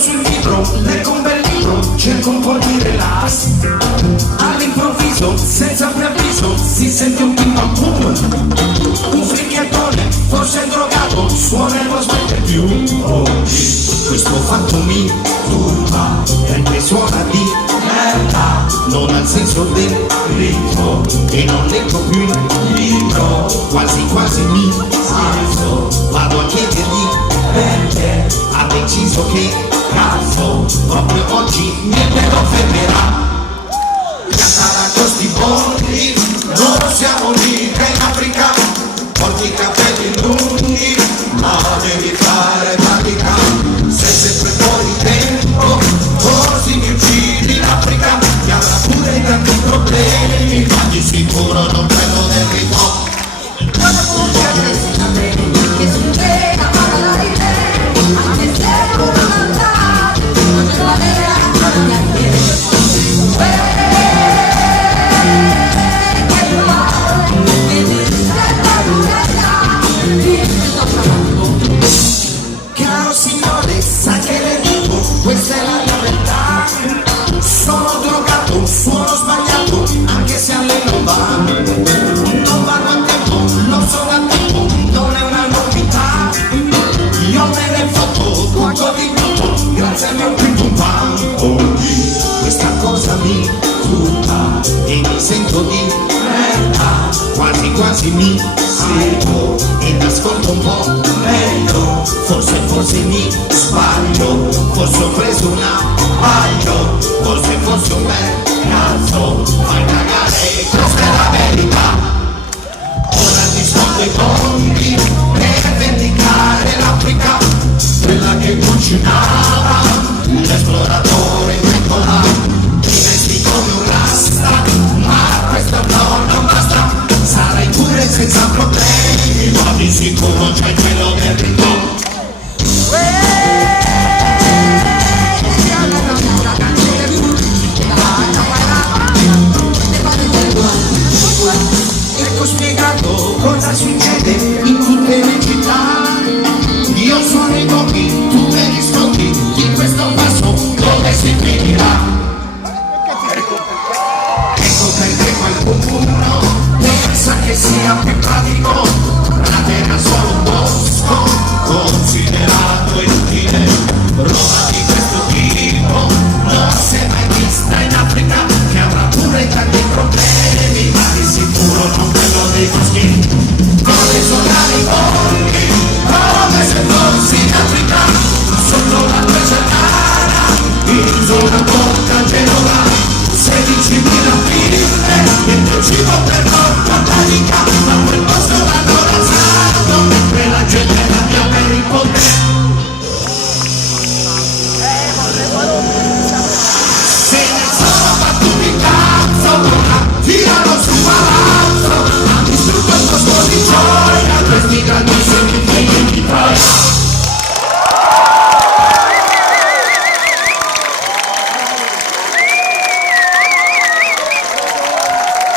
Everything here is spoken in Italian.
sul libro, leggo un bel libro, cerco un po' di relax. All'improvviso, senza preavviso, si sente un pim pam pum. Un fricchettone, forse è drogato, suona e non smette più. Oggi questo fatto mi turba, perché suona di merda, non ha il senso del ritmo, e non leggo più il libro, quasi quasi mi alzo, vado a chiedergli perché ha deciso che cazzo, proprio oggi niente lo fermerà. Cantare con sti bondi, non siamo mica in Africa, porti i capelli lunghi, ma devi fare pratica, sei sempre fuori tempo, così mi uccidi in Africa, ti avrà pure tanti problemi, ma di sicuro non prendo del ritmo. Caro signore, sa che le dico, questa è la verità. Sono drogato, suono sbagliato, anche se a lei non va. Non vado a tempo, lo so da tempo, non è una novità. Io me ne foto, tutto di tutto, grazie al mio pim pum pam. Oggi questa cosa mi turba e mi sento di merda, quasi quasi mi seguo ed ascolto un po' meglio, forse mi sbaglio, forse ho preso un abbaglio, forse un bel cazzo, fai cagare, questa è la verità. Ora ti sfondo i bombi per vendicare l'Africa, quella che cucinava l'esploratore in pentola, ti vesti come un rasta, ma questo no, non basta, sarai pure senza problemi, ma di sicuro c'è il cielo del ritmo. Ecco spiegato cosa succede in tutte le città. Io sono i giochi, tu me li scopi, in questo passo dove si finirà. Ecco perché qualcuno pensa che sia più pratico la terra solo un bosco considerato inutile. Roba di questo tipo non si è mai vista in Africa, che avrà pure tanti problemi, ma di sicuro non quello dei maschi. Con le solari borghi, come se fossi in Africa, sotto la tua giornata, in zona Porta Genova, 16.000 firme, niente cibo per porta tanica, ma quel posto